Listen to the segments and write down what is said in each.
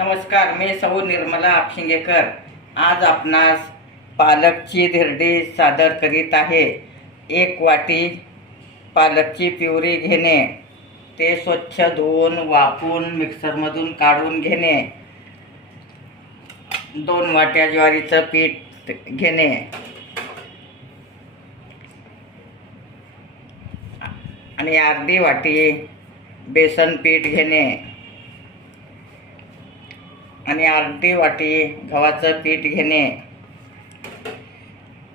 नमस्कार, मी सौ निर्मला आपशिंगेकर आज आपणास पालकची धिरडी सादर करीत आहे। 1 वाटी पालकची प्युरी घेणे, ते स्वच्छ धुवून वाफवून मिक्सरमधून काढून घेणे। 2 वाट्या ज्वारीचं पीठ घेणे आणि अर्धी वाटी बेसन पीठ घेणे आणि अर्धी वाटी गव्हाचं पीठ घेणे।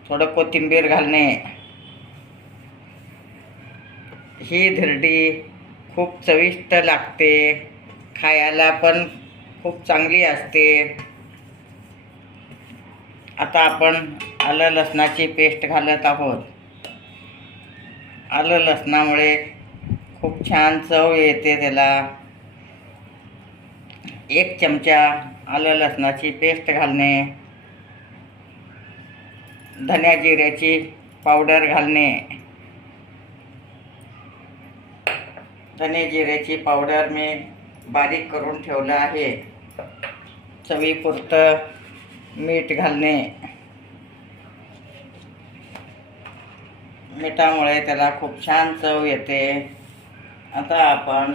थोडं कोथिंबीर घालणे। ही धिरडी खूप चविष्ट लागते, खायला पण खूप चांगली असते। आता आपण आलं लसणाची पेस्ट घालत आहोत। आलं लसणामुळे खूप छान चव येते त्याला। 1 चमचा आलं लसणाची पेस्ट घालणे। धन्या जिऱ्याची पावडर घालणे। धने जिऱ्याची पावडर मी बारीक करून ठेवलं आहे। चवीपुरतं मीठ घालणे। मिठामुळे त्याला खूप छान चव येते। आता आपण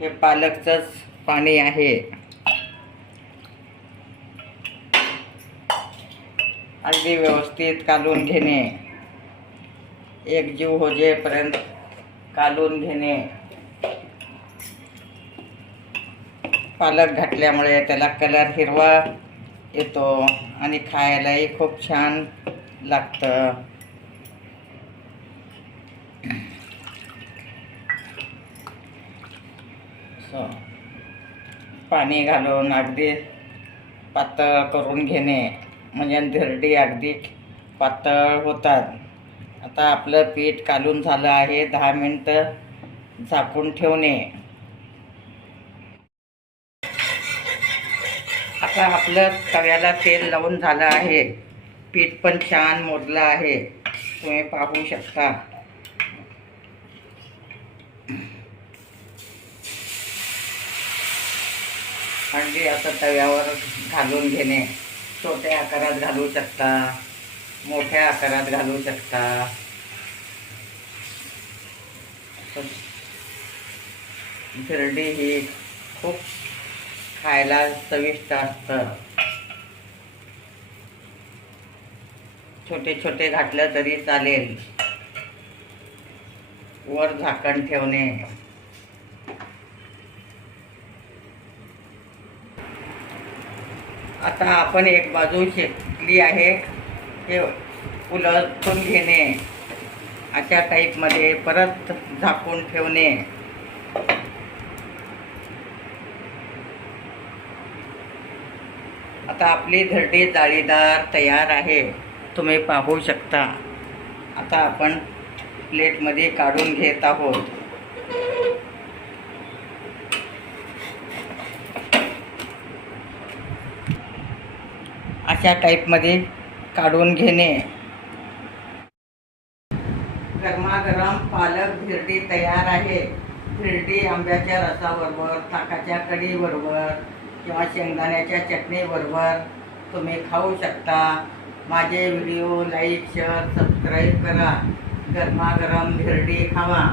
हे पालकचंच पाणी आहे, अगदी व्यवस्थित कालवून घेणे। एकजीव होजेपर्यंत कालवून घेणे। पालक घातल्यामुळे त्याला कलर हिरवा येतो आणि खायलाही खूप छान लागतं। पाणी घालून अगदी पातळ करून घेणे, म्हणजे धिरडी अगदी पातळ होतात। आता आपलं पीठ कालून झालं आहे। 10 मिनिटं झाकून ठेवणे। आता आपलं तव्याला तेल लावून झालं आहे। पीठ पण छान मोडलं आहे, तुम्ही पाहू शकता। अंडी असं तव्यावर घालून घेणे। छोट्या आकारात घालू शकता, मोठ्या आकारात घालू शकता। धिरडी ही खूप खायला चविष्ट असतं। छोटे छोटे घातलं तरी चालेल। वर झाकण ठेवणे। आता आपण एक बाजू शेकली आहे, हे उलटून घेणे। अशा टाईपमध्ये परत झाकून ठेवणे। आता आपली धिरडी जाळीदार तयार आहे, तुम्ही पाहू शकता। आता आपण प्लेटमध्ये काढून घेत आहोत। अशा टाईपमध्ये काढून घेणे। गरमागरम पालक धिरडी तयार आहे। धिरडी आंब्याच्या रसाबरोबर, ताकाच्या कढीबरोबर किंवा शेंगदाण्याच्या चटणीबरोबर तुम्ही खाऊ शकता। माझे व्हिडिओ लाईक, शेअर, सबस्क्राईब करा। गरमागरम धिरडी खावा।